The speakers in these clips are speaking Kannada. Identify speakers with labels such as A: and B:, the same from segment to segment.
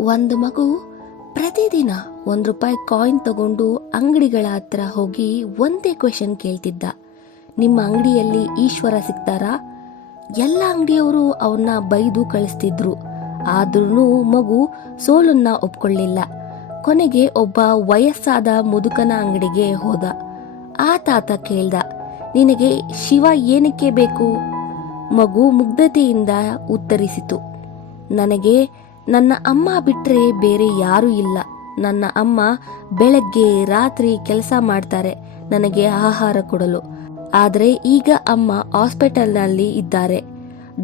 A: ಒಂದು ಮಗು ಪ್ರತಿದಿನ ಒಂದು ರೂಪಾಯಿ ಕಾಯಿನ್ ತಗೊಂಡು ಅಂಗಡಿಗಳ ಹತ್ರ ಹೋಗಿ ಒಂದೇ ಕ್ವೆಶನ್ ಕೇಳ್ತಿದ್ದ. ನಿಮ್ಮ ಅಂಗಡಿಯಲ್ಲಿ ಈಶ್ವರ ಸಿಗ್ತಾರಾ? ಎಲ್ಲ ಅಂಗಡಿಯವರು ಅವನ್ನ ಬೈದು ಕಳಿಸ್ತಿದ್ರು. ಆದ್ರೂ ಮಗು ಸೋಲನ್ನ ಒಪ್ಕೊಳ್ಳಿಲ್ಲ. ಕೊನೆಗೆ ಒಬ್ಬ ವಯಸ್ಸಾದ ಮುದುಕನ ಅಂಗಡಿಗೆ ಹೋದ. ಆ ತಾತ ಕೇಳ್ದ, ನಿನಗೆ ಶಿವ ಏನಕ್ಕೆ ಬೇಕು? ಮಗು ಮುಗ್ಧತೆಯಿಂದ ಉತ್ತರಿಸಿತು, ನನಗೆ ನನ್ನ ಅಮ್ಮ ಬಿಟ್ರೆ ಬೇರೆ ಯಾರೂ ಇಲ್ಲ. ನನ್ನ ಅಮ್ಮ ಬೆಳಗ್ಗೆ ರಾತ್ರಿ ಕೆಲಸ ಮಾಡ್ತಾರೆ, ನನಗೆ ಆಹಾರ ಕೊಡಲು. ಆದರೆ ಈಗ ಅಮ್ಮ ಹಾಸ್ಪಿಟಲ್ನಲ್ಲಿ ಇದ್ದಾರೆ.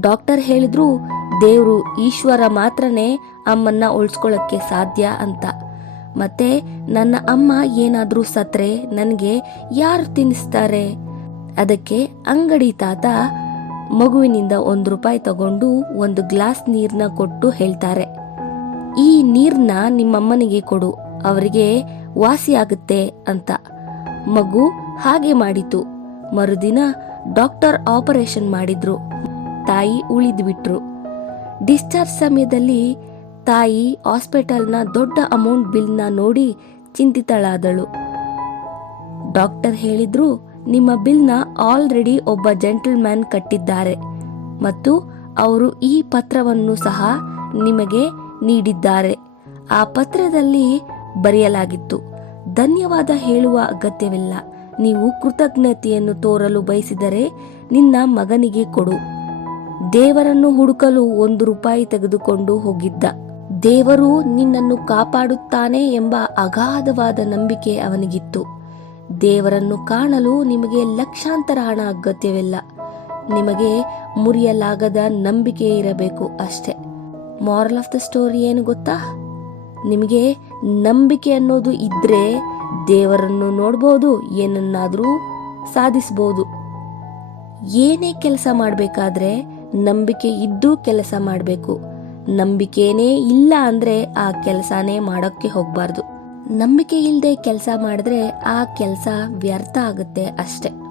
A: ಡಾಕ್ಟರ್ ಹೇಳಿದ್ರು, ದೇವ್ರು ಈಶ್ವರ ಮಾತ್ರನೇ ಅಮ್ಮನ್ನ ಉಳಿಸ್ಕೊಳ್ಳಕ್ಕೆ ಸಾಧ್ಯ ಅಂತ. ಮತ್ತೆ ನನ್ನ ಅಮ್ಮ ಏನಾದರೂ ಸತ್ರೆ, ನನಗೆ ಯಾರು ತಿನ್ನಿಸ್ತಾರೆ? ಅದಕ್ಕೆ ಅಂಗಡಿ ತಾತ ಮಗುವಿನಿಂದ ಒಂದು ರೂಪಾಯಿ ತಗೊಂಡು ಒಂದು ಗ್ಲಾಸ್ ನೀರನ್ನ ಕೊಟ್ಟು ಹೇಳ್ತಾರೆ. ಈ ನೀರ್ನ ನಿಮ್ಮಮ್ಮನಿಗೆ ಕೊಡು, ಅವರಿಗೆ ವಾಸಿ ಆಗುತ್ತೆ ಅಂತ. ಮಗು ಹಾಗೆ ಮಾಡಿತು. ಮರುದಿನ ಡಾಕ್ಟರ್ ಆಪರೇಷನ್ ಮಾಡಿದ್ರು. ತಾಯಿ ಉಳಿದ್ಬಿಟ್ರು ಡಿಸ್ಚಾರ್ಜ್ ಸಮಯದಲ್ಲಿ ತಾಯಿ ಹಾಸ್ಪಿಟಲ್ನ ದೊಡ್ಡ ಅಮೌಂಟ್ ಬಿಲ್ನ ನೋಡಿ ಚಿಂತಿತಳಾದಳು. ಡಾಕ್ಟರ್ ಹೇಳಿದ್ರು ನಿಮ್ಮ ಬಿಲ್ನ ಆಲ್ರೆಡಿ ಒಬ್ಬ ಜೆಂಟಲ್ಮ್ಯಾನ್ ಕಟ್ಟಿದ್ದಾರೆ ಮತ್ತು ಅವರು ಈ ಪತ್ರವನ್ನು ಸಹ ನಿಮಗೆ ನೀಡಿದ್ದಾರೆ. ಆ ಪತ್ರದಲ್ಲಿ ಬರೆಯಲಾಗಿತ್ತು, ಧನ್ಯವಾದ ಹೇಳುವ ಅಗತ್ಯವಿಲ್ಲ. ನೀವು ಕೃತಜ್ಞತೆಯನ್ನು ತೋರಲು ಬಯಸಿದರೆ ನಿನ್ನ ಮಗನಿಗೆ ಕೊಡು. ದೇವರನ್ನು ಹುಡುಕಲು ಒಂದು ರೂಪಾಯಿ ತೆಗೆದುಕೊಂಡು ಹೋಗಿದ್ದ. ದೇವರು ನಿನ್ನನ್ನು ಕಾಪಾಡುತ್ತಾನೆ ಎಂಬ ಅಗಾಧವಾದ ನಂಬಿಕೆ ಅವನಿಗಿತ್ತು. ದೇವರನ್ನು ಕಾಣಲು ನಿಮಗೆ ಲಕ್ಷಾಂತರ ಹಣ ಅಗತ್ಯವಿಲ್ಲ. ನಿಮಗೆ ಮುರಿಯಲಾಗದ ನಂಬಿಕೆ ಇರಬೇಕು ಅಷ್ಟೇ. ಮಾರಲ್ ಆಫ್ ದ ಸ್ಟೋರಿ ಏನು ಗೊತ್ತಾ? ನಿಮಗೆ ನಂಬಿಕೆ ಅನ್ನೋದು ಇದ್ರೆ ದೇವರನ್ನು ನೋಡ್ಬೋದು, ಏನನ್ನಾದರೂ ಸಾಧಿಸ್ಬೋದು. ಏನೇ ಕೆಲಸ ಮಾಡಬೇಕಾದ್ರೆ ನಂಬಿಕೆ ಇದ್ದು ಕೆಲಸ ಮಾಡಬೇಕು. ನಂಬಿಕೆನೇ ಇಲ್ಲ ಅಂದ್ರೆ ಆ ಕೆಲಸನೇ ಮಾಡೋಕ್ಕೆ ಹೋಗ್ಬಾರ್ದು. ನಂಬಿಕೆ ಇಲ್ಲದೆ ಕೆಲಸ ಮಾಡಿದ್ರೆ ಆ ಕೆಲಸ ವ್ಯರ್ಥ ಆಗುತ್ತೆ ಅಷ್ಟೆ.